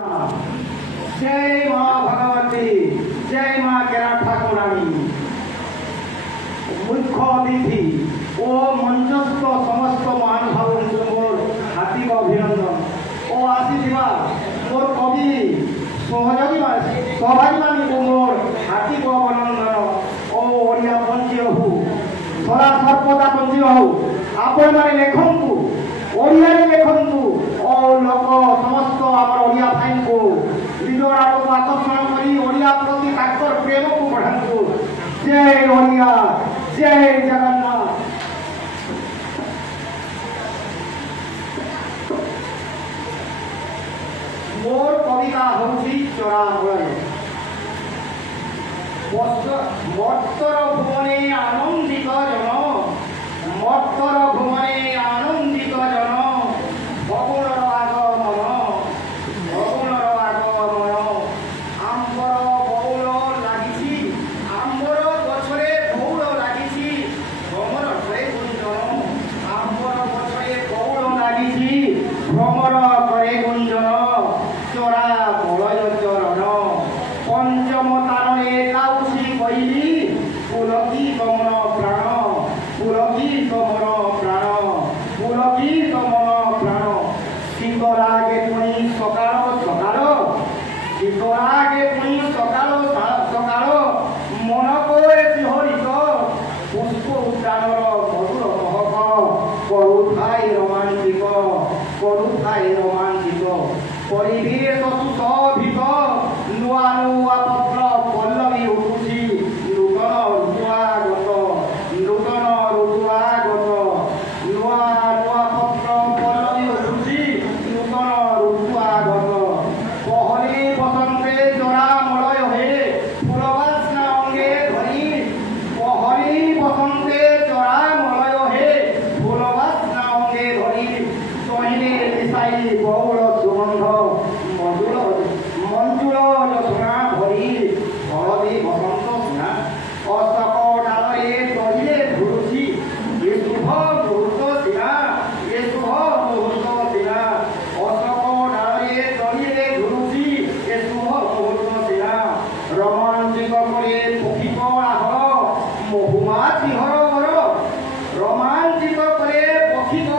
जय माँ भगवती, जय माँ केरा ठाकुरानी। मुख्य अतिथि ओ मंचस्थ समस्त महानुभाव मोर हार्दिक अभिनंदन ओ आसीथिबा मोर कवि सहयोगी सहभागी को मोर हार्दिक अभिनंदन ओ ओडिया बंची रहू सदा सर्वदा बंची रहू आपण माने लेखंतु ओडिया लेखंतु ओ लोक समस्त आम ओडिया भाई को निजर आड़क आकर्षण करी ओडिया प्रति ताकर प्रेम को बढ़ातु। जय ओडिया, जय जगन्नाथ। मोर कविता हूँ चोरामय मत्तर भुवने आनंदित जन मत्तर भुवने आनंदित जन भगुणर आगमन आंबर बौल लगी आंबर गछरे बौल लगी भ्रमर करे गुंजन आंबर गछरे बौल लगी भ्रमर करे गुंजन चोरा बलय चरण पंचम तारणे गाउसी कहिली पुलकी कमन प्राण पुलकी कमन प्राण पुलकी कमन प्राण शीतरागे पुणी सकाळ सकाळ शीतरागे पुणी सकाळ सकाळ मन कोए सिहरित पुष्प उद्यानर मधुर महक करुथाई रोमांचिक परिवेश सुशोभित नुआ नुआ पत्र पल्लवी उठुची नूतन ऋतुआगत नुआ नुआ पत्र पल्लवी उठुची नूतन ऋतुआगत पहली बसंते जरा मलय हे फूलबासना अंगे धरी पहली बसंते जरा मलय हे फूलबासना अंगे धरी सहिले मिसाई बहुल सुगंध मंजुल यशना भरी हलदी बसंत सुना अशोक डाले दहिले घुरुची ये शुभ मुहूर्त दिना ये शुभ मुहूर्त दिना अशोक डाले दहिले घुरुची ये शुभ मुहूर्त दिना रोमांचिक करे पक्षी आह महुमाछी हर बर रोमांचिक करे पक्षी आह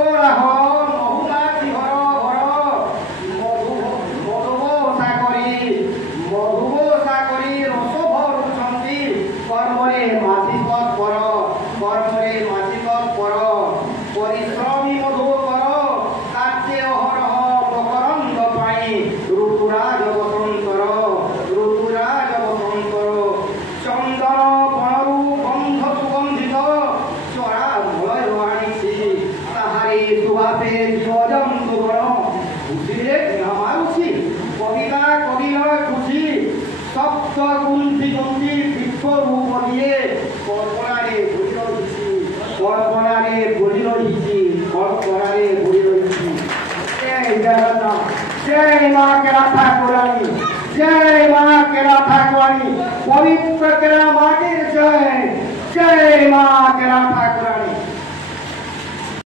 परिश्रमी मधुकर कार्य अहरह मकरंद पाई ऋतुराज बसंतर चंदन बणरू गंध सुगंधित चरा मलय आनी ताहारी सुभाषे जीवजंतु गण खुशी मारुची कविता कविर खुशी सप्त गुंथि गुंथि विश्व रूप दिए कल्पनारे बुझी रही जय जगन्नाथ। जय माँ केरा ठाकुरानी, जय माँ केरा ठाकुरानी, पवित्र केरा माटी जय, जय माँ केरा ठाकुरानी।